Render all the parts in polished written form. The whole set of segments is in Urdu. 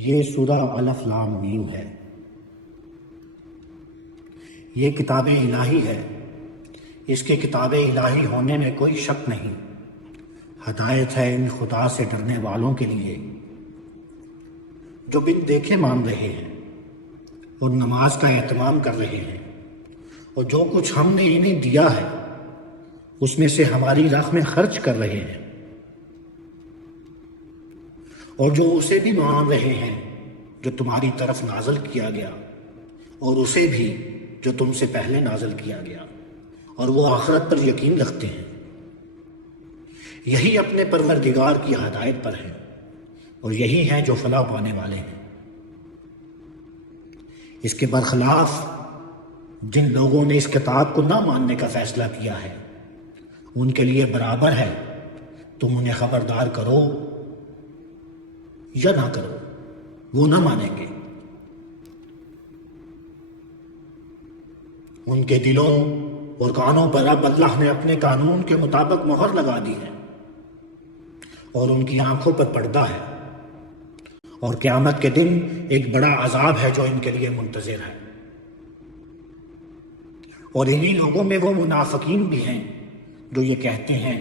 یہ سورہ الف لام میم ہے۔ یہ کتاب الہی ہے، اس کے کتاب الہی ہونے میں کوئی شک نہیں۔ ہدایت ہے ان خدا سے ڈرنے والوں کے لیے جو بن دیکھے مان رہے ہیں اور نماز کا اہتمام کر رہے ہیں، اور جو کچھ ہم نے انہیں دیا ہے اس میں سے ہماری راہ میں خرچ کر رہے ہیں، اور جو اسے بھی مان رہے ہیں جو تمہاری طرف نازل کیا گیا، اور اسے بھی جو تم سے پہلے نازل کیا گیا، اور وہ آخرت پر یقین رکھتے ہیں۔ یہی اپنے پروردگار کی ہدایت پر ہیں، اور یہی ہیں جو فلاح پانے والے ہیں۔ اس کے برخلاف جن لوگوں نے اس کتاب کو نہ ماننے کا فیصلہ کیا ہے، ان کے لیے برابر ہے تم انہیں خبردار کرو یا نہ کرو، وہ نہ مانیں گے۔ ان کے دلوں اور کانوں پر اب اللہ نے اپنے قانون کے مطابق مہر لگا دی ہے، اور ان کی آنکھوں پر پردہ ہے، اور قیامت کے دن ایک بڑا عذاب ہے جو ان کے لیے منتظر ہے۔ اور انہی لوگوں میں وہ منافقین بھی ہیں جو یہ کہتے ہیں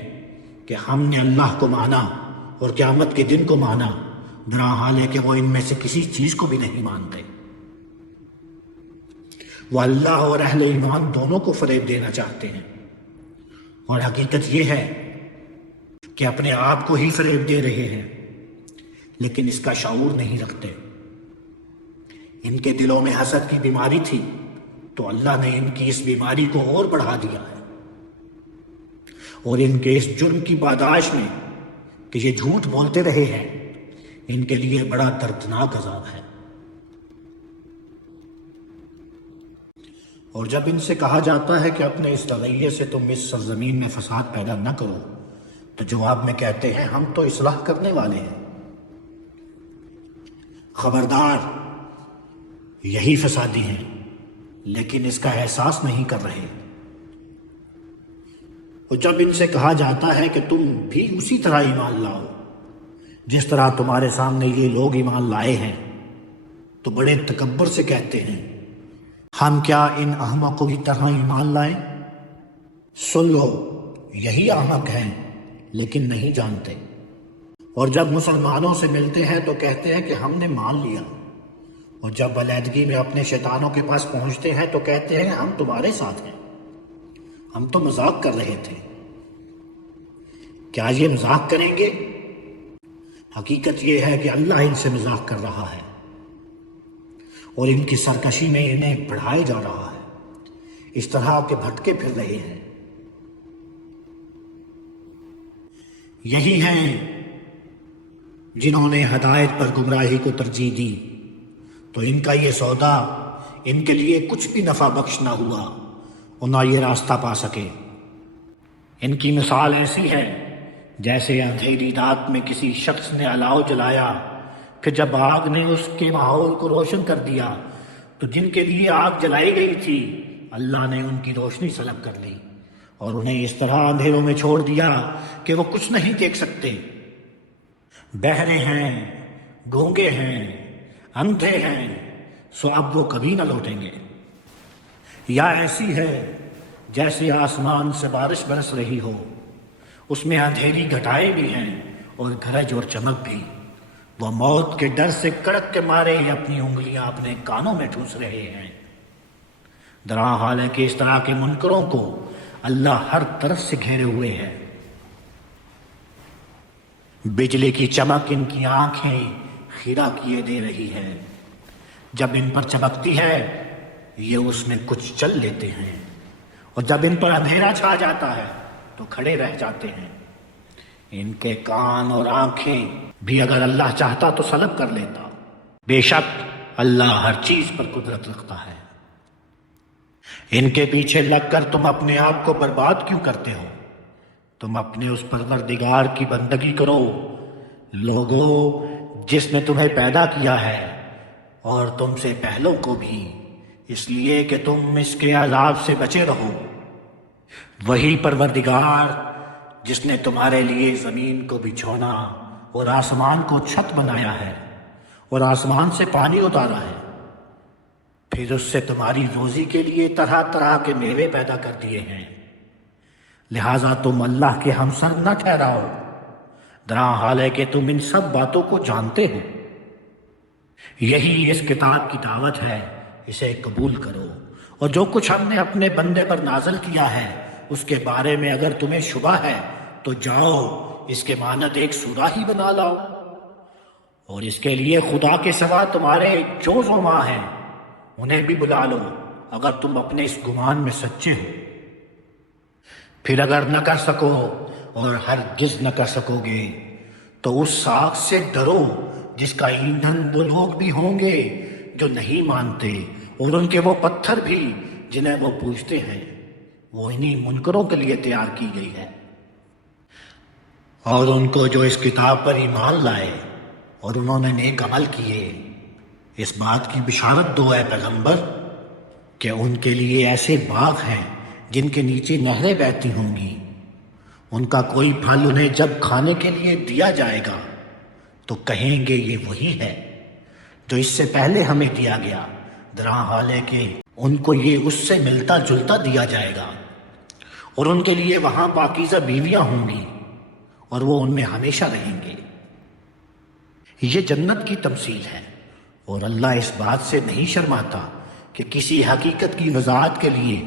کہ ہم نے اللہ کو مانا اور قیامت کے دن کو مانا، بہرحال ہے کہ وہ ان میں سے کسی چیز کو بھی نہیں مانتے۔ وہ اللہ اور اہل ایمان دونوں کو فریب دینا چاہتے ہیں، اور حقیقت یہ ہے کہ اپنے آپ کو ہی فریب دے رہے ہیں، لیکن اس کا شعور نہیں رکھتے۔ ان کے دلوں میں حسد کی بیماری تھی تو اللہ نے ان کی اس بیماری کو اور بڑھا دیا ہے، اور ان کے اس جرم کی پاداش میں کہ یہ جھوٹ بولتے رہے ہیں، ان کے لیے بڑا دردناک عذاب ہے۔ اور جب ان سے کہا جاتا ہے کہ اپنے اس رویے سے تم اس سرزمین میں فساد پیدا نہ کرو، تو جواب میں کہتے ہیں ہم تو اصلاح کرنے والے ہیں۔ خبردار، یہی فسادی ہیں لیکن اس کا احساس نہیں کر رہے۔ اور جب ان سے کہا جاتا ہے کہ تم بھی اسی طرح ایمان لاؤ جس طرح تمہارے سامنے یہ لوگ ایمان لائے ہیں، تو بڑے تکبر سے کہتے ہیں ہم کیا ان احمقوں کی طرح ایمان لائیں؟ سن لو، یہی احمق ہیں لیکن نہیں جانتے۔ اور جب مسلمانوں سے ملتے ہیں تو کہتے ہیں کہ ہم نے مان لیا، اور جب علیحدگی میں اپنے شیطانوں کے پاس پہنچتے ہیں تو کہتے ہیں ہم تمہارے ساتھ ہیں، ہم تو مذاق کر رہے تھے۔ کیا یہ مذاق کریں گے؟ حقیقت یہ ہے کہ اللہ ان سے مذاق کر رہا ہے، اور ان کی سرکشی میں انہیں بڑھائے جا رہا ہے، اس طرح کے بھٹکے پھر رہے ہیں۔ یہی ہیں جنہوں نے ہدایت پر گمراہی کو ترجیح دی، تو ان کا یہ سودا ان کے لیے کچھ بھی نفع بخش نہ ہوا اور نہ یہ راستہ پا سکے۔ ان کی مثال ایسی ہے جیسے اندھیری رات میں کسی شخص نے الاؤ جلایا، پھر جب آگ نے اس کے ماحول کو روشن کر دیا تو جن کے لیے آگ جلائی گئی تھی اللہ نے ان کی روشنی سلب کر لی، اور انہیں اس طرح اندھیروں میں چھوڑ دیا کہ وہ کچھ نہیں دیکھ سکتے۔ بہرے ہیں، گونگے ہیں، اندھے ہیں، سو اب وہ کبھی نہ لوٹیں گے۔ یا ایسی ہے جیسے آسمان سے بارش برس رہی ہو، اس میں اندھیری گھٹائیں بھی ہیں اور گرج اور چمک بھی۔ وہ موت کے ڈر سے کڑک کے مارے ہی اپنی انگلیاں اپنے کانوں میں ٹھوس رہے ہیں۔ درحال ہے کہ اس طرح کے منکروں کو اللہ ہر طرف سے گھیرے ہوئے ہے۔ بجلی کی چمک ان کی آنکھیں خیرہ کیے دے رہی ہے، جب ان پر چمکتی ہے یہ اس میں کچھ چل لیتے ہیں، اور جب ان پر اندھیرا چھا جاتا ہے تو کھڑے رہ جاتے ہیں۔ ان کے کان اور آنکھیں بھی اگر اللہ چاہتا تو سلب کر لیتا، بے شک اللہ ہر چیز پر قدرت رکھتا ہے۔ ان کے پیچھے لگ کر تم اپنے آپ کو برباد کیوں کرتے ہو؟ تم اپنے اس پروردگار کی بندگی کرو، لوگو جس نے تمہیں پیدا کیا ہے اور تم سے پہلوں کو بھی، اس لیے کہ تم اس کے عذاب سے بچے رہو۔ وہی پروردگار جس نے تمہارے لیے زمین کو بچھونا اور آسمان کو چھت بنایا ہے، اور آسمان سے پانی اتارا ہے، پھر اس سے تمہاری روزی کے لیے طرح طرح کے میوے پیدا کر دیے ہیں، لہٰذا تم اللہ کے ہمسر نہ ٹھہراؤ، درا حال ہے کہ تم ان سب باتوں کو جانتے ہو۔ یہی اس کتاب کی دعوت ہے، اسے قبول کرو، اور جو کچھ ہم نے اپنے بندے پر نازل کیا ہے اس کے بارے میں اگر تمہیں شبہ ہے تو جاؤ اس کے مانند ایک سورہ ہی بنا لاؤ، اور اس کے لیے خدا کے سوا تمہارے جو زعما ہیں انہیں بھی بلا لو اگر تم اپنے اس گمان میں سچے ہو۔ پھر اگر نہ کر سکو اور ہرگز نہ کر سکو گے تو اس آگ سے ڈرو جس کا ایندھن وہ لوگ بھی ہوں گے جو نہیں مانتے، اور ان کے وہ پتھر بھی جنہیں وہ پوجتے ہیں، وہ انہی منکروں کے لیے تیار کی گئی ہے۔ اور ان کو جو اس کتاب پر ایمان لائے اور انہوں نے نیک عمل کیے، اس بات کی بشارت دو اے پیغمبر کہ ان کے لیے ایسے باغ ہیں جن کے نیچے نہریں بہتی ہوں گی، ان کا کوئی پھل انہیں جب کھانے کے لیے دیا جائے گا تو کہیں گے یہ وہی ہے جو اس سے پہلے ہمیں دیا گیا، درا حال ہے کہ ان کو یہ اس سے ملتا جلتا دیا جائے گا، اور ان کے لیے وہاں پاکیزہ بیویاں ہوں گی اور وہ ان میں ہمیشہ رہیں گے۔ یہ جنت کی تمثیل ہے، اور اللہ اس بات سے نہیں شرماتا کہ کسی حقیقت کی وضاحت کے لیے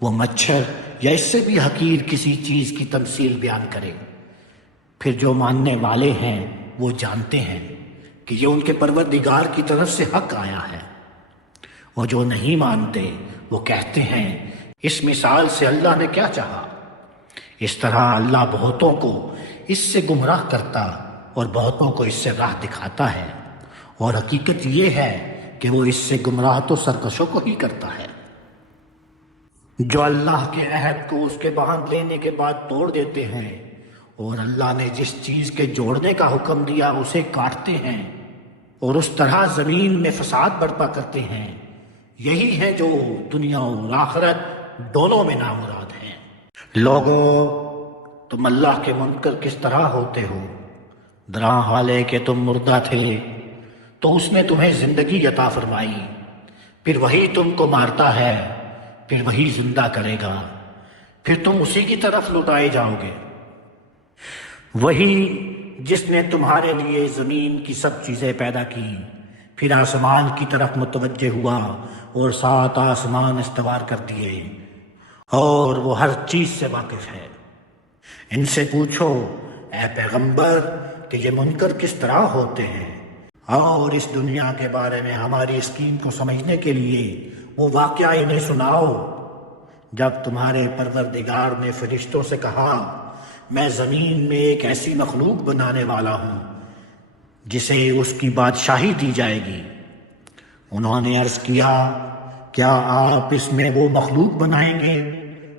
وہ مچھر یا اس سے بھی حقیر کسی چیز کی تمثیل بیان کرے۔ پھر جو ماننے والے ہیں وہ جانتے ہیں کہ یہ ان کے پروردگار کی طرف سے حق آیا ہے، اور جو نہیں مانتے وہ کہتے ہیں اس مثال سے اللہ نے کیا چاہا۔ اس طرح اللہ بہتوں کو اس سے گمراہ کرتا اور بہتوں کو اس سے راہ دکھاتا ہے، اور حقیقت یہ ہے کہ وہ اس سے گمراہ تو سرکشوں کو ہی کرتا ہے۔ جو اللہ کے عہد کو اس کے باندھ لینے کے بعد توڑ دیتے ہیں، اور اللہ نے جس چیز کے جوڑنے کا حکم دیا اسے کاٹتے ہیں، اور اس طرح زمین میں فساد برپا کرتے ہیں، یہی ہے جو دنیا اور آخرت دونوں میں نامراد ہیں۔ لوگو، تم اللہ کے منکر کس طرح ہوتے ہو، درا حال ہے کہ تم مردہ تھے تو اس نے تمہیں زندگی عطا فرمائی، پھر وہی تم کو مارتا ہے، پھر وہی زندہ کرے گا، پھر تم اسی کی طرف لوٹائے جاؤ گے۔ وہی جس نے تمہارے لیے زمین کی سب چیزیں پیدا کی، پھر آسمان کی طرف متوجہ ہوا اور 7 آسمان استوار کر دیے، اور وہ ہر چیز سے واقف ہے۔ ان سے پوچھو اے پیغمبر کہ یہ منکر کس طرح ہوتے ہیں، اور اس دنیا کے بارے میں ہماری اسکیم کو سمجھنے کے لیے وہ واقعہ انہیں سناؤ جب تمہارے پروردگار نے فرشتوں سے کہا میں زمین میں ایک ایسی مخلوق بنانے والا ہوں جسے اس کی بادشاہی دی جائے گی۔ انہوں نے عرض کیا کیا آپ اس میں وہ مخلوق بنائیں گے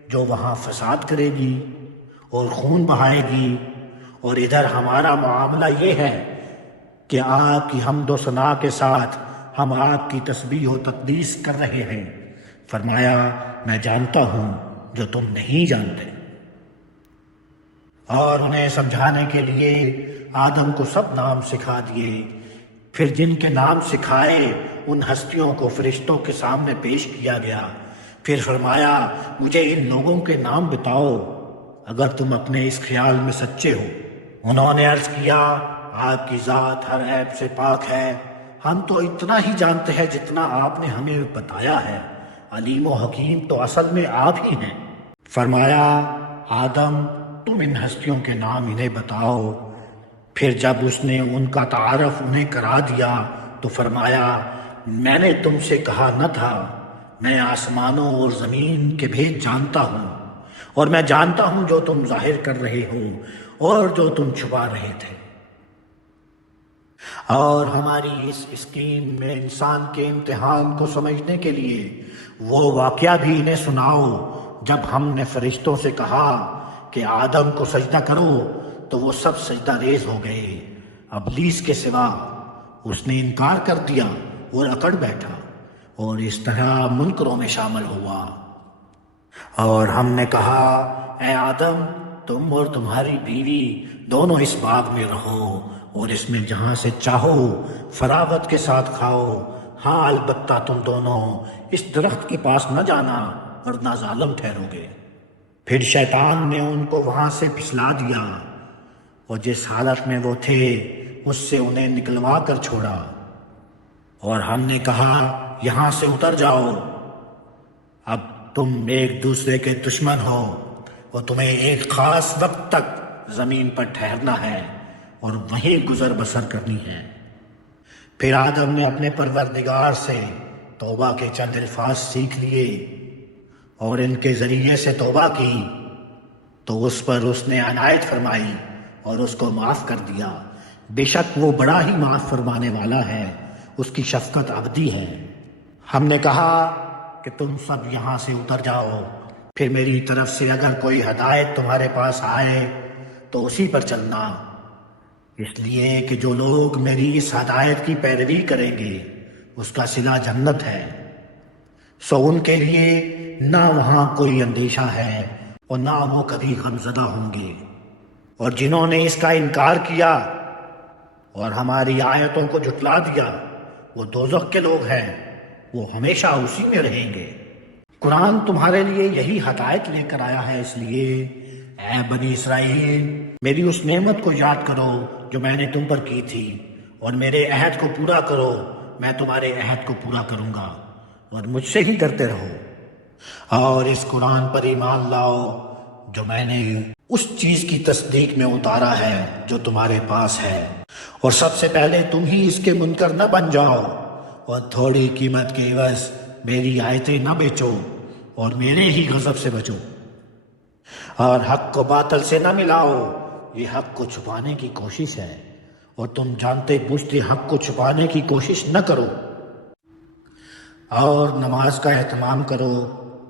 جو وہاں فساد کرے گی اور خون بہائے گی، اور ادھر ہمارا معاملہ یہ ہے کہ آپ کی حمد و ثنا کے ساتھ ہم آپ کی تسبیح و تقدیس کر رہے ہیں۔ فرمایا میں جانتا ہوں جو تم نہیں جانتے۔ اور انہیں سمجھانے کے لیے آدم کو سب نام سکھا دیے، پھر جن کے نام سکھائے ان ہستیوں کو فرشتوں کے سامنے پیش کیا گیا، پھر فرمایا مجھے ان لوگوں کے نام بتاؤ اگر تم اپنے اس خیال میں سچے ہو۔ انہوں نے عرض کیا آپ کی ذات ہر عیب سے پاک ہے، ہم تو اتنا ہی جانتے ہیں جتنا آپ نے ہمیں بتایا ہے، علیم و حکیم تو اصل میں آپ ہی ہیں۔ فرمایا آدم تم ان ہستیوں کے نام انہیں بتاؤ۔ پھر جب اس نے ان کا تعارف انہیں کرا دیا تو فرمایا میں نے تم سے کہا نہ تھا میں آسمانوں اور زمین کے بھید جانتا ہوں، اور میں جانتا ہوں جو تم ظاہر کر رہے ہو اور جو تم چھپا رہے تھے۔ اور ہماری اس اسکیم میں انسان کے امتحان کو سمجھنے کے لیے وہ واقعہ بھی انہیں سناؤ جب ہم نے فرشتوں سے کہا کہ آدم کو سجدہ کرو تو وہ سب سجدہ ریز ہو گئے ابلیس کے سوا، اس نے انکار کر دیا اور اکڑ بیٹھا اور اس طرح منکروں میں شامل ہوا۔ اور ہم نے کہا اے آدم تم اور تمہاری بیوی دونوں اس باغ میں رہو اور اس میں جہاں سے چاہو فراغت کے ساتھ کھاؤ، ہاں البتہ تم دونوں اس درخت کے پاس نہ جانا ورنہ ظالم ٹھہرو گے۔ پھر شیطان نے ان کو وہاں سے پھسلا دیا اور جس حالت میں وہ تھے اس سے انہیں نکلوا کر چھوڑا، اور ہم نے کہا یہاں سے اتر جاؤ، اب تم ایک دوسرے کے دشمن ہو اور تمہیں ایک خاص وقت تک زمین پر ٹھہرنا ہے اور وہیں گزر بسر کرنی ہے۔ پھر آدم نے اپنے پروردگار سے توبہ کے چند الفاظ سیکھ لیے اور ان کے ذریعے سے توبہ کی، تو اس پر اس نے عنایت فرمائی اور اس کو معاف کر دیا۔ بے شک وہ بڑا ہی معاف فرمانے والا ہے، اس کی شفقت ابدی ہے۔ ہم نے کہا کہ تم سب یہاں سے اتر جاؤ، پھر میری طرف سے اگر کوئی ہدایت تمہارے پاس آئے تو اسی پر چلنا، اس لیے کہ جو لوگ میری اس ہدایت کی پیروی کریں گے اس کا صلہ جنت ہے، سو ان کے لیے نہ وہاں کوئی اندیشہ ہے اور نہ وہ کبھی غمزدہ ہوں گے۔ اور جنہوں نے اس کا انکار کیا اور ہماری آیتوں کو جھٹلا دیا وہ دوزخ کے لوگ ہیں، وہ ہمیشہ اسی میں رہیں گے۔ قرآن تمہارے لیے یہی ہدایت لے کر آیا ہے، اس لیے اے بنی اسرائیل میری اس نعمت کو یاد کرو جو میں نے تم پر کی تھی، اور میرے عہد کو پورا کرو، میں تمہارے عہد کو پورا کروں گا، اور مجھ سے ہی ڈرتے رہو، اور اس قرآن پر ایمان لاؤ جو میں نے اس چیز کی تصدیق میں اتارا ہے جو تمہارے پاس ہے، اور سب سے پہلے تم ہی اس کے منکر نہ بن جاؤ، اور تھوڑی قیمت کے عوض میری آیتیں نہ بیچو، اور میرے ہی غضب سے بچو، اور حق کو باطل سے نہ ملاؤ، یہ حق کو چھپانے کی کوشش ہے، اور تم جانتے بوجھتے حق کو چھپانے کی کوشش نہ کرو، اور نماز کا اہتمام کرو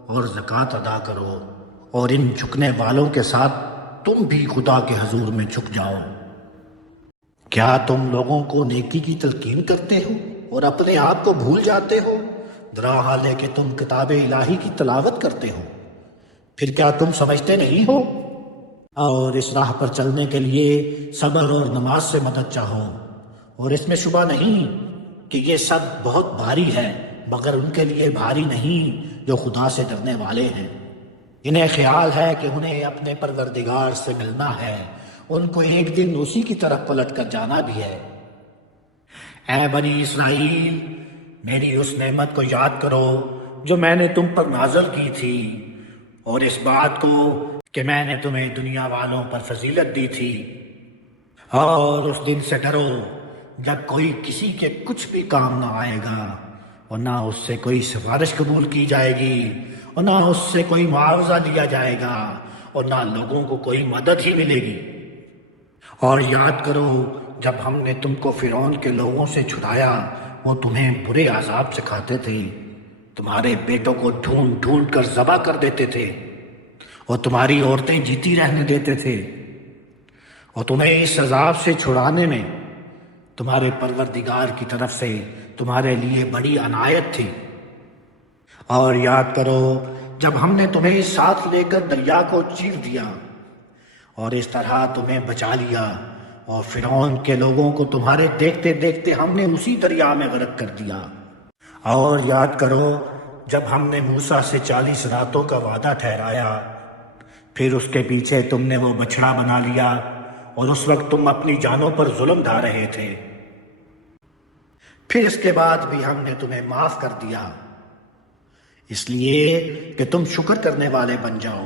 اور زکوٰۃ ادا کرو، اور ان جھکنے والوں کے ساتھ تم بھی خدا کے حضور میں جھک جاؤ۔ کیا تم لوگوں کو نیکی کی تلقین کرتے ہو اور اپنے آپ کو بھول جاتے ہو، درا حال ہے کہ تم کتاب الہی کی تلاوت کرتے ہو؟ پھر کیا تم سمجھتے نہیں ہو؟ اور اس راہ پر چلنے کے لیے صبر اور نماز سے مدد چاہو، اور اس میں شبہ نہیں کہ یہ سب بہت بھاری ہے، مگر ان کے لیے بھاری نہیں جو خدا سے ڈرنے والے ہیں۔ انہیں خیال ہے کہ انہیں اپنے پروردگار سے ملنا ہے، ان کو ایک دن اسی کی طرف پلٹ کر جانا بھی ہے۔ اے بنی اسرائیل میری اس نعمت کو یاد کرو جو میں نے تم پر نازل کی تھی، اور اس بات کو کہ میں نے تمہیں دنیا والوں پر فضیلت دی تھی، اور اس دن سے ڈرو جب کوئی کسی کے کچھ بھی کام نہ آئے گا، اور نہ اس سے کوئی سفارش قبول کی جائے گی، اور نہ اس سے کوئی معاوضہ دیا جائے گا، اور نہ لوگوں کو کوئی مدد ہی ملے گی۔ اور یاد کرو جب ہم نے تم کو فرعون کے لوگوں سے چھڑایا، وہ تمہیں برے عذاب سکھاتے تھے، تمہارے بیٹوں کو ڈھونڈ ڈھونڈ کر ذبح کر دیتے تھے، اور تمہاری عورتیں جیتی رہنے دیتے تھے، اور تمہیں اس عذاب سے چھڑانے میں تمہارے پروردگار کی طرف سے تمہارے لیے بڑی عنایت تھی۔ اور یاد کرو جب ہم نے تمہیں ساتھ لے کر دریا کو چیر دیا اور اس طرح تمہیں بچا لیا، اور فرعون کے لوگوں کو تمہارے دیکھتے دیکھتے ہم نے اسی دریا میں غرق کر دیا۔ اور یاد کرو جب ہم نے موسیٰ سے 40 راتوں کا وعدہ ٹھہرایا، پھر اس کے پیچھے تم نے وہ بچڑا بنا لیا، اور اس وقت تم اپنی جانوں پر ظلم ڈھا رہے تھے، پھر اس کے بعد بھی ہم نے تمہیں معاف کر دیا، اس لیے کہ تم شکر کرنے والے بن جاؤ۔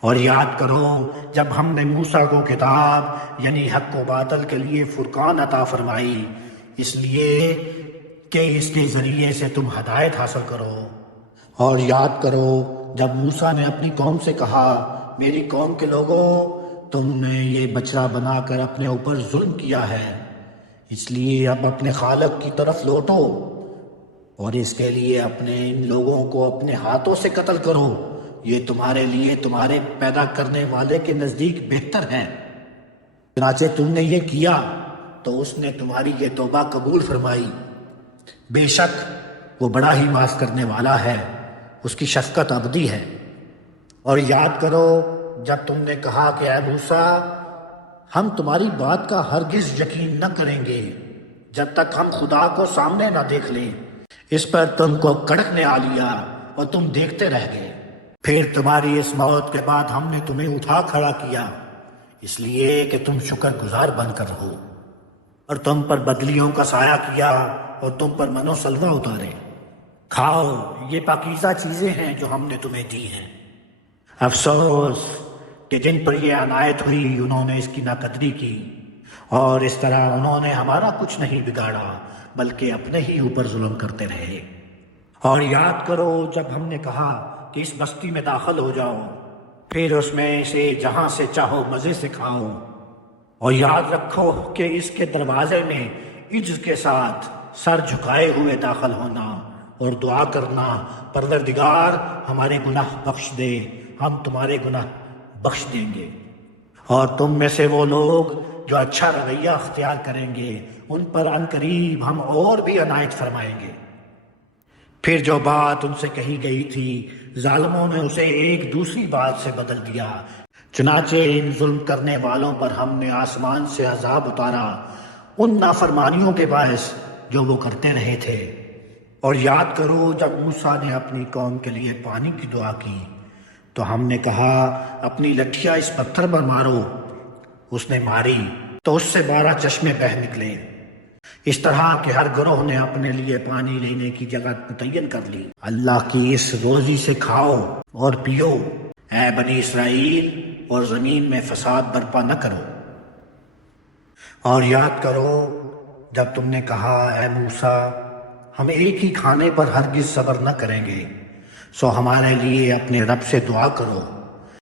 اور یاد کرو جب ہم نے موسیٰ کو کتاب یعنی حق و باطل کے لیے فرقان عطا فرمائی، اس لیے کہ اس کے ذریعے سے تم ہدایت حاصل کرو۔ اور یاد کرو جب موسیٰ نے اپنی قوم سے کہا، میری قوم کے لوگوں تم نے یہ بچڑا بنا کر اپنے اوپر ظلم کیا ہے، اس لیے اب اپنے خالق کی طرف لوٹو، اور اس کے لیے اپنے ان لوگوں کو اپنے ہاتھوں سے قتل کرو، یہ تمہارے لیے تمہارے پیدا کرنے والے کے نزدیک بہتر ہے۔ چنانچہ تم نے یہ کیا تو اس نے تمہاری یہ توبہ قبول فرمائی، بے شک وہ بڑا ہی معاف کرنے والا ہے، اس کی شفقت ابدی ہے۔ اور یاد کرو جب تم نے کہا کہ اے موسیٰ ہم تمہاری بات کا ہرگز یقین نہ کریں گے جب تک ہم خدا کو سامنے نہ دیکھ لیں۔ اس پر تم کو کڑک نے آ لیا اور تم دیکھتے رہ گئے۔ پھر تمہاری اس موت کے بعد ہم نے تمہیں اٹھا کھڑا کیا، اس لیے کہ تم شکر گزار بن کر رہو، اور تم پر بدلیوں کا سایہ کیا اور تم پر منو سلوہ اتارے۔ کھاؤ، یہ پاکیزہ چیزیں ہیں جو ہم نے تمہیں دی ہیں۔ افسوس کہ جن پر یہ عنایت ہوئی انہوں نے اس کی ناقدری کی، اور اس طرح انہوں نے ہمارا کچھ نہیں بگاڑا بلکہ اپنے ہی اوپر ظلم کرتے رہے۔ اور یاد کرو جب ہم نے کہا کہ اس بستی میں داخل ہو جاؤ، پھر اس میں سے جہاں سے چاہو مزے سے کھاؤ، اور یاد رکھو کہ اس کے دروازے میں عجز کے ساتھ سر جھکائے ہوئے داخل ہونا اور دعا کرنا، پروردگار ہمارے گناہ بخش دے، ہم تمہارے گناہ بخش دیں گے۔ اور تم میں سے وہ لوگ جو اچھا رویہ اختیار کریں گے ان پر عنقریب ہم اور بھی عنایت فرمائیں گے۔ پھر جو بات ان سے کہی گئی تھی ظالموں نے اسے ایک دوسری بات سے بدل دیا، چنانچہ ان ظلم کرنے والوں پر ہم نے آسمان سے عذاب اتارا ان نافرمانیوں کے باعث جو وہ کرتے رہے تھے۔ اور یاد کرو جب موسیٰ نے اپنی قوم کے لیے پانی کی دعا کی تو ہم نے کہا اپنی لٹھیا اس پتھر پر مارو، اس نے ماری تو اس سے 12 چشمے بہہ نکلے۔ اس طرح کہ ہر گروہ نے اپنے لیے پانی لینے کی جگہ متعین کر لی۔ اللہ کی اس روزی سے کھاؤ اور پیو اے بنی اسرائیل، اور زمین میں فساد برپا نہ کرو۔ اور یاد کرو جب تم نے کہا اے موسیٰ ہم ایک ہی کھانے پر ہرگز صبر نہ کریں گے، سو ہمارے لیے اپنے رب سے دعا کرو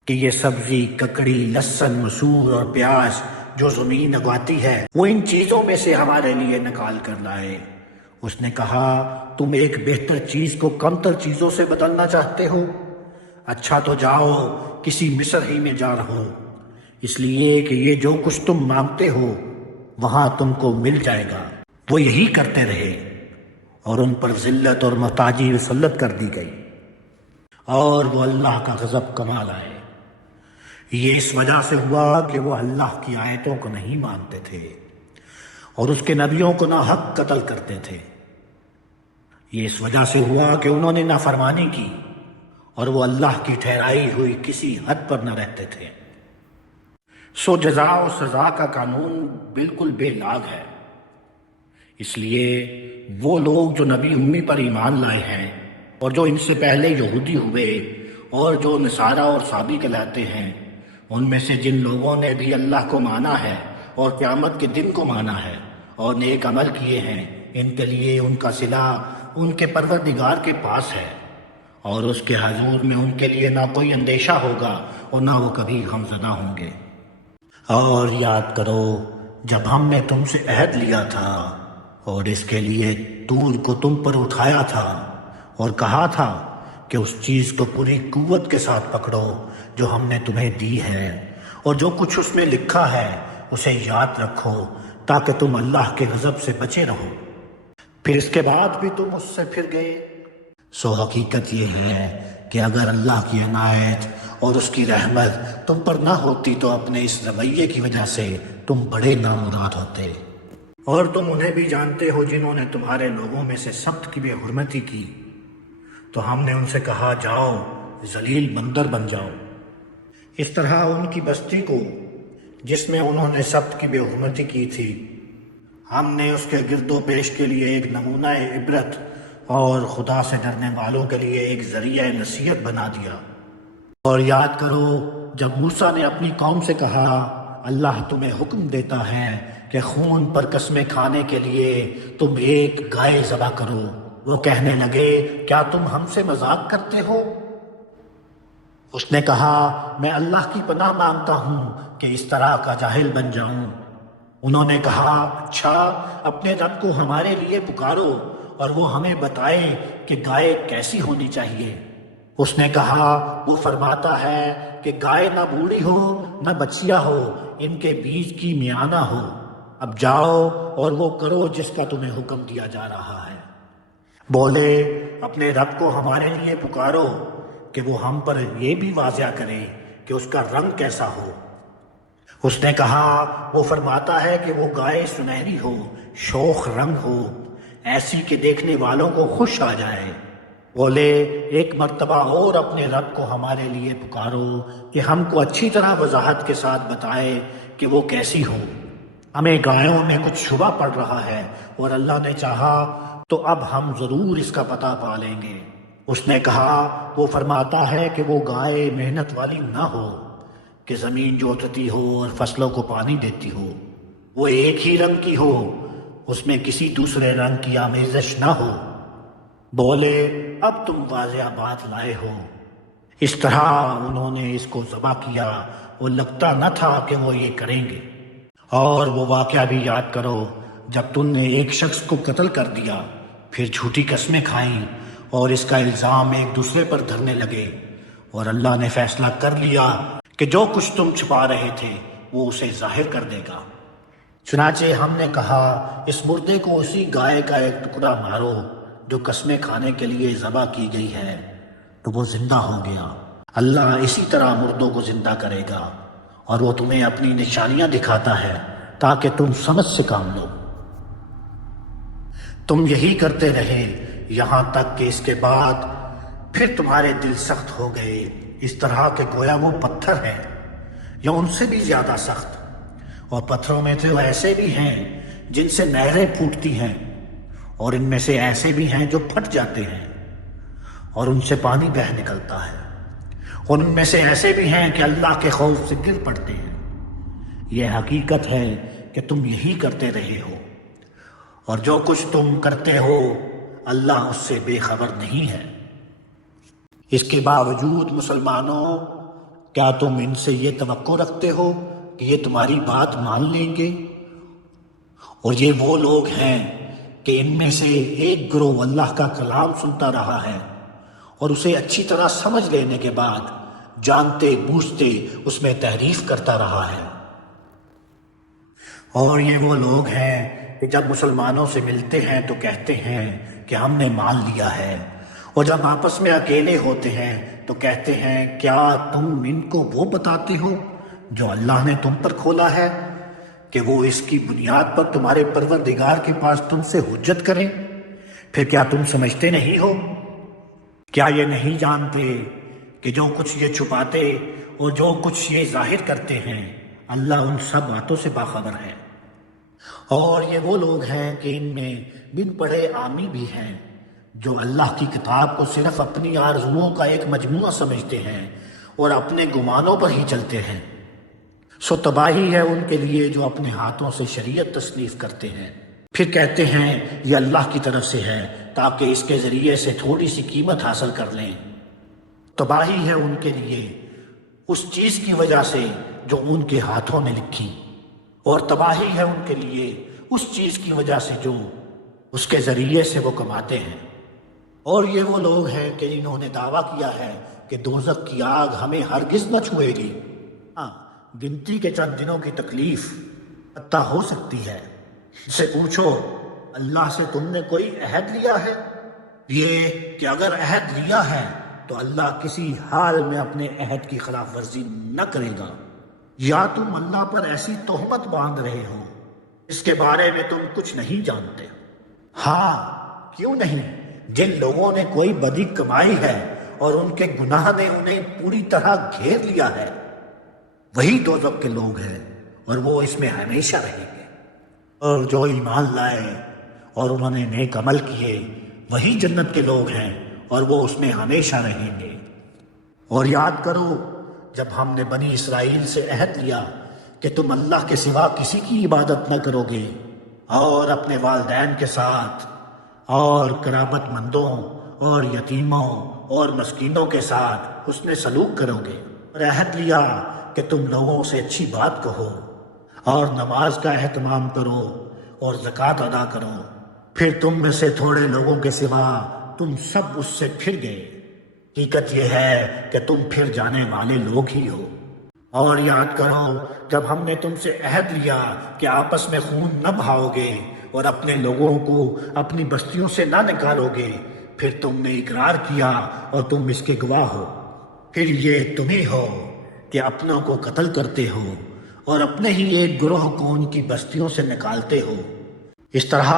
کہ یہ سبزی، ککڑی، لہسن، مسور اور پیاز جو زمین اگاتی ہے وہ ان چیزوں میں سے ہمارے لیے نکال کر لائے۔ اس نے کہا تم ایک بہتر چیز کو کمتر چیزوں سے بدلنا چاہتے ہو؟ اچھا تو جاؤ کسی مصر ہی میں جا رہو، اس لیے کہ یہ جو کچھ تم مانگتے ہو وہاں تم کو مل جائے گا۔ وہ یہی کرتے رہے اور ان پر ذلت اور محتاجی مسلط کر دی گئی، اور وہ اللہ کا غضب کما لائے۔ یہ اس وجہ سے ہوا کہ وہ اللہ کی آیتوں کو نہیں مانتے تھے اور اس کے نبیوں کو ناحق قتل کرتے تھے۔ یہ اس وجہ سے ہوا کہ انہوں نے نافرمانی کی اور وہ اللہ کی ٹھہرائی ہوئی کسی حد پر نہ رہتے تھے۔ سو جزا و سزا کا قانون بالکل بے لاگ ہے، اس لیے وہ لوگ جو نبی امی پر ایمان لائے ہیں اور جو ان سے پہلے یہودی ہوئے اور جو نصارہ اور صابی کہلاتے ہیں، ان میں سے جن لوگوں نے بھی اللہ کو مانا ہے اور قیامت کے دن کو مانا ہے اور نیک عمل کیے ہیں، ان کے لیے ان کا صلہ ان کے پروردگار کے پاس ہے، اور اس کے حضور میں ان کے لیے نہ کوئی اندیشہ ہوگا اور نہ وہ کبھی غمزدہ ہوں گے۔ اور یاد کرو جب ہم نے تم سے عہد لیا تھا اور اس کے لیے طور کو تم پر اٹھایا تھا اور کہا تھا کہ اس چیز کو پوری قوت کے ساتھ پکڑو جو ہم نے تمہیں دی ہے، اور جو کچھ اس میں لکھا ہے اسے یاد رکھو تاکہ تم اللہ کے غضب سے بچے رہو۔ پھر اس کے بعد بھی تم اس سے پھر گئے۔ سو حقیقت یہ ہے کہ اگر اللہ کی عنایت اور اس کی رحمت تم پر نہ ہوتی تو اپنے اس رویے کی وجہ سے تم بڑے نامراد ہوتے۔ اور تم انہیں بھی جانتے ہو جنہوں نے تمہارے لوگوں میں سے سبت کی بے حرمتی کی، تو ہم نے ان سے کہا جاؤ ذلیل بندر بن جاؤ۔ اس طرح ان کی بستی کو جس میں انہوں نے سبت کی بے حرمتی کی تھی ہم نے اس کے گرد و پیش کے لیے ایک نمونہ عبرت اور خدا سے ڈرنے والوں کے لیے ایک ذریعہ نصیحت بنا دیا۔ اور یاد کرو جب موسیٰ نے اپنی قوم سے کہا اللہ تمہیں حکم دیتا ہے کہ خون پر قسمیں کھانے کے لیے تم ایک گائے ذبح کرو، وہ کہنے لگے کیا تم ہم سے مذاق کرتے ہو؟ اس نے کہا میں اللہ کی پناہ مانگتا ہوں کہ اس طرح کا جاہل بن جاؤں۔ انہوں نے کہا اچھا اپنے رب کو ہمارے لیے پکارو اور وہ ہمیں بتائے کہ گائے کیسی ہونی چاہیے۔ اس نے کہا وہ فرماتا ہے کہ گائے نہ بوڑھی ہو نہ بچیا ہو، ان کے بیچ کی میانہ ہو۔ اب جاؤ اور وہ کرو جس کا تمہیں حکم دیا جا رہا ہے۔ بولے اپنے رب کو ہمارے لیے پکارو کہ وہ ہم پر یہ بھی واضح کرے کہ اس کا رنگ کیسا ہو۔ اس نے کہا وہ فرماتا ہے کہ وہ گائے سنہری ہو، شوخ رنگ ہو، ایسی کہ دیکھنے والوں کو خوش آ جائے۔ بولے ایک مرتبہ اور اپنے رب کو ہمارے لیے پکارو کہ ہم کو اچھی طرح وضاحت کے ساتھ بتائے کہ وہ کیسی ہو، ہمیں گایوں میں کچھ شبہ پڑ رہا ہے، اور اللہ نے چاہا تو اب ہم ضرور اس کا پتہ پا لیں گے۔ اس نے کہا وہ فرماتا ہے کہ وہ گائے محنت والی نہ ہو، کہ زمین جوتتی ہو اور فصلوں کو پانی دیتی ہو، وہ ایک ہی رنگ کی ہو، اس میں کسی دوسرے رنگ کی آمیزش نہ ہو۔ بولے اب تم واضح بات لائے ہو۔ اس طرح انہوں نے اس کو ذبح کیا، وہ لگتا نہ تھا کہ وہ یہ کریں گے۔ اور وہ واقعہ بھی یاد کرو جب تم نے ایک شخص کو قتل کر دیا، پھر جھوٹی قسمیں کھائیں اور اس کا الزام ایک دوسرے پر دھرنے لگے، اور اللہ نے فیصلہ کر لیا کہ جو کچھ تم چھپا رہے تھے وہ اسے ظاہر کر دے گا۔ چنانچہ ہم نے کہا اس مردے کو اسی گائے کا ایک ٹکڑا مارو جو قسمیں کھانے کے لیے ذبح کی گئی ہے، تو وہ زندہ ہو گیا۔ اللہ اسی طرح مردوں کو زندہ کرے گا، اور وہ تمہیں اپنی نشانیاں دکھاتا ہے تاکہ تم سمجھ سے کام لو۔ تم یہی کرتے رہے یہاں تک کہ اس کے بعد پھر تمہارے دل سخت ہو گئے، اس طرح کہ گویا وہ پتھر ہیں یا ان سے بھی زیادہ سخت۔ اور پتھروں میں تو ایسے بھی ہیں جن سے نہریں پھوٹتی ہیں، اور ان میں سے ایسے بھی ہیں جو پھٹ جاتے ہیں اور ان سے پانی بہہ نکلتا ہے، اور ان میں سے ایسے بھی ہیں کہ اللہ کے خوف سے گر پڑتے ہیں۔ یہ حقیقت ہے کہ تم یہی کرتے رہے ہو، اور جو کچھ تم کرتے ہو اللہ اس سے بے خبر نہیں ہے۔ اس کے باوجود مسلمانوں، کیا تم ان سے یہ توقع رکھتے ہو کہ یہ تمہاری بات مان لیں گے؟ اور یہ وہ لوگ ہیں کہ ان میں سے ایک گروہ اللہ کا کلام سنتا رہا ہے اور اسے اچھی طرح سمجھ لینے کے بعد جانتے بوجھتے اس میں تحریف کرتا رہا ہے، اور یہ وہ لوگ ہیں کہ جب مسلمانوں سے ملتے ہیں تو کہتے ہیں کہ ہم نے مان لیا ہے، اور جب آپس میں اکیلے ہوتے ہیں تو کہتے ہیں کیا تم ان کو وہ بتاتے ہو جو اللہ نے تم پر کھولا ہے کہ وہ اس کی بنیاد پر تمہارے پروردگار کے پاس تم سے حجت کریں؟ پھر کیا تم سمجھتے نہیں ہو؟ کیا یہ نہیں جانتے کہ جو کچھ یہ چھپاتے اور جو کچھ یہ ظاہر کرتے ہیں اللہ ان سب باتوں سے باخبر ہے؟ اور یہ وہ لوگ ہیں کہ ان میں بن پڑھے عامی بھی ہیں جو اللہ کی کتاب کو صرف اپنی آرزوؤں کا ایک مجموعہ سمجھتے ہیں اور اپنے گمانوں پر ہی چلتے ہیں۔ سو تباہی ہے ان کے لیے جو اپنے ہاتھوں سے شریعت تصنیف کرتے ہیں، پھر کہتے ہیں یہ اللہ کی طرف سے ہے تاکہ اس کے ذریعے سے تھوڑی سی قیمت حاصل کر لیں۔ تباہی ہے ان کے لیے اس چیز کی وجہ سے جو ان کے ہاتھوں نے لکھی، اور تباہی ہے ان کے لیے اس چیز کی وجہ سے جو اس کے ذریعے سے وہ کماتے ہیں۔ اور یہ وہ لوگ ہیں کہ انہوں نے دعویٰ کیا ہے کہ دوزخ کی آگ ہمیں ہرگز نہ چھوئے گی۔ ہاں، گنتی کے چند دنوں کی تکلیف حتی ہو سکتی ہے۔ ان سے پوچھو اللہ سے تم نے کوئی عہد لیا ہے؟ یہ کہ اگر عہد لیا ہے تو اللہ کسی حال میں اپنے عہد کی خلاف ورزی نہ کرے گا، یا تم اللہ پر ایسی تہمت باندھ رہے ہو اس کے بارے میں تم کچھ نہیں جانتے؟ ہاں کیوں نہیں، جن لوگوں نے کوئی بدی کمائی ہے اور ان کے گناہ نے انہیں پوری طرح گھیر لیا ہے، وہی دوزخ کے لوگ ہیں اور وہ اس میں ہمیشہ رہیں گے۔ اور جو ایمان لائے اور انہوں نے نیک عمل کیے وہی جنت کے لوگ ہیں اور وہ اس میں ہمیشہ رہیں گے۔ اور یاد کرو جب ہم نے بنی اسرائیل سے عہد لیا کہ تم اللہ کے سوا کسی کی عبادت نہ کرو گے، اور اپنے والدین کے ساتھ اور قرابت مندوں اور یتیموں اور مسکینوں کے ساتھ حسن سلوک کرو گے، اور عہد لیا کہ تم لوگوں سے اچھی بات کہو اور نماز کا اہتمام کرو اور زکوٰۃ ادا کرو، پھر تم میں سے تھوڑے لوگوں کے سوا تم سب اس سے پھر گئے۔ حقیقت یہ ہے کہ تم پھر جانے والے لوگ ہی ہو۔ اور یاد کرو جب ہم نے تم سے عہد لیا کہ آپس میں خون نہ بہاؤ گے اور اپنے لوگوں کو اپنی بستیوں سے نہ نکالو گے، پھر تم نے اقرار کیا اور تم اس کے گواہ ہو۔ پھر یہ تم ہی ہو کہ اپنوں کو قتل کرتے ہو اور اپنے ہی ایک گروہ کو ان کی بستیوں سے نکالتے ہو، اس طرح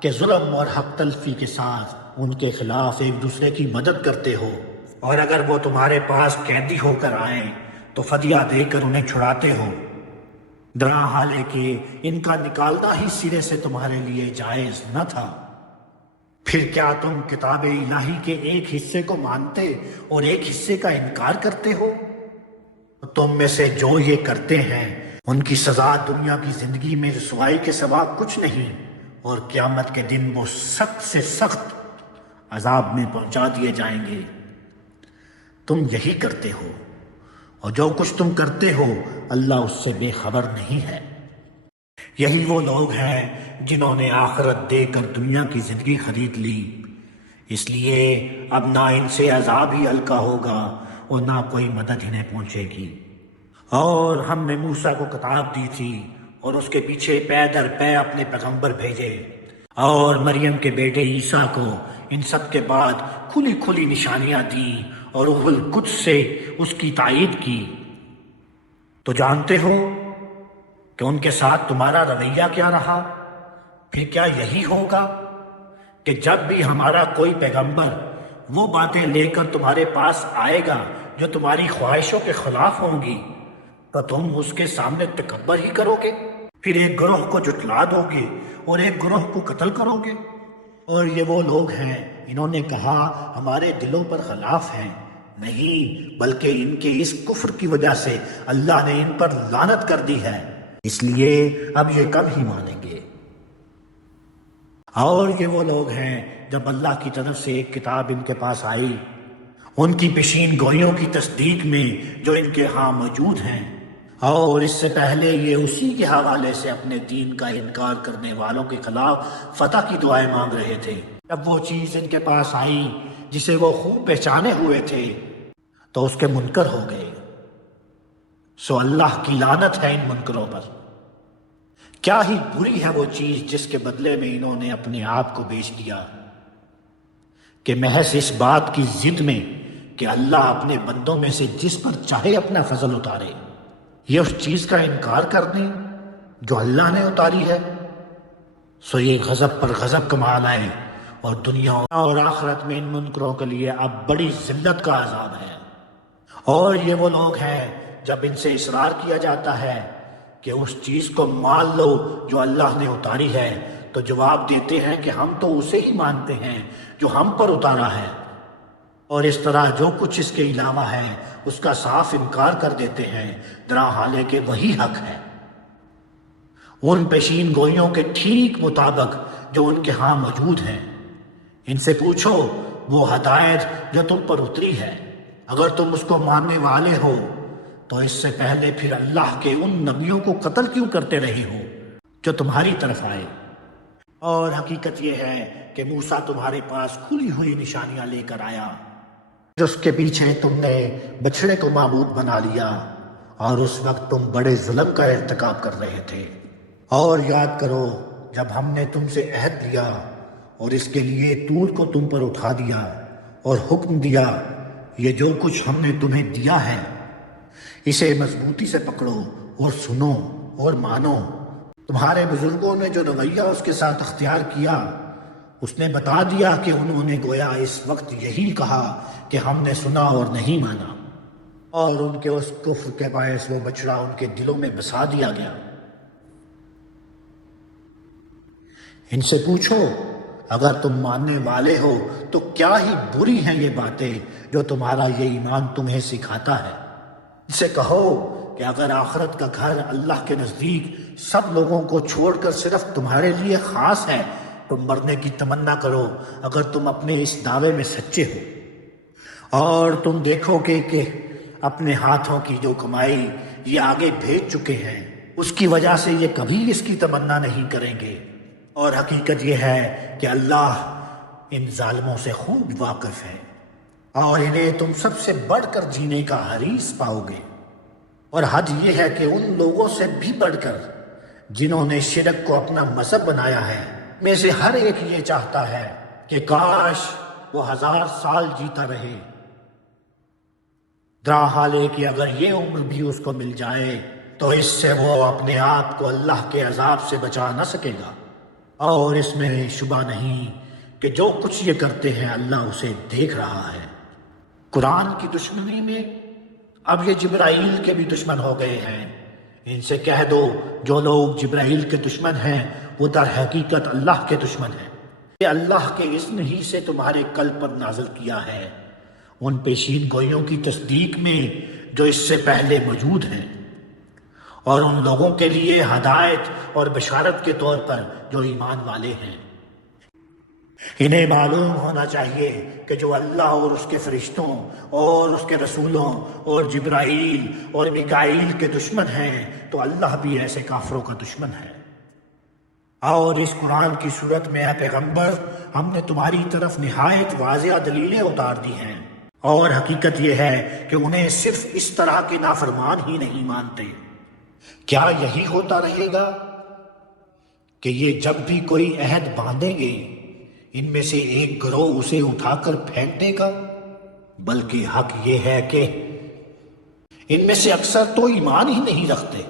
کہ ظلم اور حق تلفی کے ساتھ ان کے خلاف ایک دوسرے کی مدد کرتے ہو، اور اگر وہ تمہارے پاس قیدی ہو کر آئیں تو فدیہ دے کر انہیں چھڑاتے ہو، ڈرا حالے کہ ان کا نکالنا ہی سرے سے تمہارے لیے جائز نہ تھا۔ پھر کیا تم کتاب الہی کے ایک حصے کو مانتے اور ایک حصے کا انکار کرتے ہو؟ تم میں سے جو یہ کرتے ہیں ان کی سزا دنیا کی زندگی میں رسوائی کے سوا کچھ نہیں، اور قیامت کے دن وہ سخت سے سخت عذاب میں پہنچا دیے جائیں گے۔ تم یہی کرتے ہو، اور جو کچھ تم کرتے ہو اللہ اس سے بے خبر نہیں ہے۔ یہی وہ لوگ ہیں جنہوں نے آخرت دے کر دنیا کی زندگی خرید لی، اس لیے اب نہ ان سے عذاب ہی ہلکا ہوگا اور نہ کوئی مدد انہیں پہنچے گی۔ اور ہم نے موسیٰ کو کتاب دی تھی اور اس کے پیچھے پے در پے اپنے پیغمبر بھیجے، اور مریم کے بیٹے عیسیٰ کو ان سب کے بعد کھلی کھلی نشانیاں دی اور روح القدس سے اس کی تائید کی۔ تو جانتے ہو کہ ان کے ساتھ تمہارا رویہ کیا رہا؟ پھر کیا یہی ہوگا کہ جب بھی ہمارا کوئی پیغمبر وہ باتیں لے کر تمہارے پاس آئے گا جو تمہاری خواہشوں کے خلاف ہوں گی تو تم اس کے سامنے تکبر ہی کرو گے؟ پھر ایک گروہ کو جھٹلا دو گے اور ایک گروہ کو قتل کرو گے؟ اور یہ وہ لوگ ہیں انہوں نے کہا ہمارے دلوں پر خلاف ہیں، نہیں بلکہ ان کے اس کفر کی وجہ سے اللہ نے ان پر لعنت کر دی ہے، اس لیے اب یہ کب ہی مانیں گے۔ اور یہ وہ لوگ ہیں جب اللہ کی طرف سے ایک کتاب ان کے پاس آئی ان کی پیشین گوئیوں کی تصدیق میں جو ان کے ہاں موجود ہیں، اور اس سے پہلے یہ اسی کے حوالے سے اپنے دین کا انکار کرنے والوں کے خلاف فتح کی دعائیں مانگ رہے تھے۔ جب وہ چیز ان کے پاس آئی جسے وہ خوب پہچانے ہوئے تھے تو اس کے منکر ہو گئے، سو اللہ کی لعنت ہے ان منکروں پر۔ کیا ہی بری ہے وہ چیز جس کے بدلے میں انہوں نے اپنے آپ کو بیچ دیا، کہ محض اس بات کی ضد میں کہ اللہ اپنے بندوں میں سے جس پر چاہے اپنا فضل اتارے، یہ اس چیز کا انکار کر دیں جو اللہ نے اتاری ہے، سو یہ غضب پر غضب کما لائے، اور دنیا اور آخرت میں ان منکروں کے لیے اب بڑی ذلت کا عذاب ہے۔ اور یہ وہ لوگ ہیں جب ان سے اصرار کیا جاتا ہے کہ اس چیز کو مان لو جو اللہ نے اتاری ہے تو جواب دیتے ہیں کہ ہم تو اسے ہی مانتے ہیں جو ہم پر اتارا ہے، اور اس طرح جو کچھ اس کے علاوہ ہے اس کا صاف انکار کر دیتے ہیں، درا حالے کہ وہی حق ہے، ان پیشین گوئیوں کے ٹھیک مطابق جو ان کے ہاں موجود ہیں۔ ان سے پوچھو وہ ہدایت جو تم پر اتری ہے، اگر تم اس کو ماننے والے ہو تو اس سے پہلے پھر اللہ کے ان نبیوں کو قتل کیوں کرتے رہے ہو جو تمہاری طرف آئے؟ اور حقیقت یہ ہے کہ موسیٰ تمہارے پاس کھلی ہوئی نشانیاں لے کر آیا، جس کے پیچھے تم نے بچڑے کو معبود بنا لیا، اور اس وقت تم بڑے ظلم کا ارتکاب کر رہے تھے۔ اور یاد کرو جب ہم نے تم سے عہد لیا اور اس کے لیے طور کو تم پر اٹھا دیا اور حکم دیا یہ جو کچھ ہم نے تمہیں دیا ہے اسے مضبوطی سے پکڑو اور سنو اور مانو۔ تمہارے بزرگوں نے جو رویہ اس کے ساتھ اختیار کیا اس نے بتا دیا کہ انہوں نے گویا اس وقت یہی کہا کہ ہم نے سنا اور نہیں مانا، اور ان کے اس کفر کے باعث وہ بچڑا ان کے دلوں میں بسا دیا گیا۔ ان سے پوچھو اگر تم ماننے والے ہو تو کیا ہی بری ہیں یہ باتیں جو تمہارا یہ ایمان تمہیں سکھاتا ہے۔ ان سے کہو کہ اگر آخرت کا گھر اللہ کے نزدیک سب لوگوں کو چھوڑ کر صرف تمہارے لیے خاص ہے تو مرنے کی تمنا کرو اگر تم اپنے اس دعوے میں سچے ہو، اور تم دیکھو کہ اپنے ہاتھوں کی جو کمائی یہ آگے بھیج چکے ہیں اس کی وجہ سے یہ کبھی اس کی تمنا نہیں کریں گے، اور حقیقت یہ ہے کہ اللہ ان ظالموں سے خوب واقف ہے، اور انہیں تم سب سے بڑھ کر جینے کا حریص پاؤ گے۔ اور حد یہ ہے کہ ان لوگوں سے بھی بڑھ کر جنہوں نے شرک کو اپنا مذہب بنایا ہے میں سے ہر ایک یہ چاہتا ہے کہ کاش وہ 1000 سال جیتا رہے، درا حالے کہ اگر یہ عمر بھی اس کو مل جائے تو اس سے وہ اپنے آپ کو اللہ کے عذاب سے بچا نہ سکے گا، اور اس میں شبہ نہیں کہ جو کچھ یہ کرتے ہیں اللہ اسے دیکھ رہا ہے۔ قرآن کی دشمنی میں اب یہ جبرائیل کے بھی دشمن ہو گئے ہیں۔ ان سے کہہ دو جو لوگ جبرائیل کے دشمن ہیں وہ در حقیقت اللہ کے دشمن ہیں۔ یہ اللہ کے اذن ہی سے تمہارے قلب پر نازل کیا ہے، ان پیشین گوئیوں کی تصدیق میں جو اس سے پہلے موجود ہیں، اور ان لوگوں کے لیے ہدایت اور بشارت کے طور پر جو ایمان والے ہیں۔ انہیں معلوم ہونا چاہیے کہ جو اللہ اور اس کے فرشتوں اور اس کے رسولوں اور جبرائیل اور میکائیل کے دشمن ہیں تو اللہ بھی ایسے کافروں کا دشمن ہے۔ اور اس قرآن کی صورت میں اے پیغمبر ہم نے تمہاری طرف نہایت واضح دلیلیں اتار دی ہیں، اور حقیقت یہ ہے کہ انہیں صرف اس طرح کے نافرمان ہی نہیں مانتے۔ کیا یہی ہوتا رہے گا کہ یہ جب بھی کوئی عہد باندھیں گے ان میں سے ایک گروہ اسے اٹھا کر پھینک دے گا؟ بلکہ حق یہ ہے کہ ان میں سے اکثر تو ایمان ہی نہیں رکھتے۔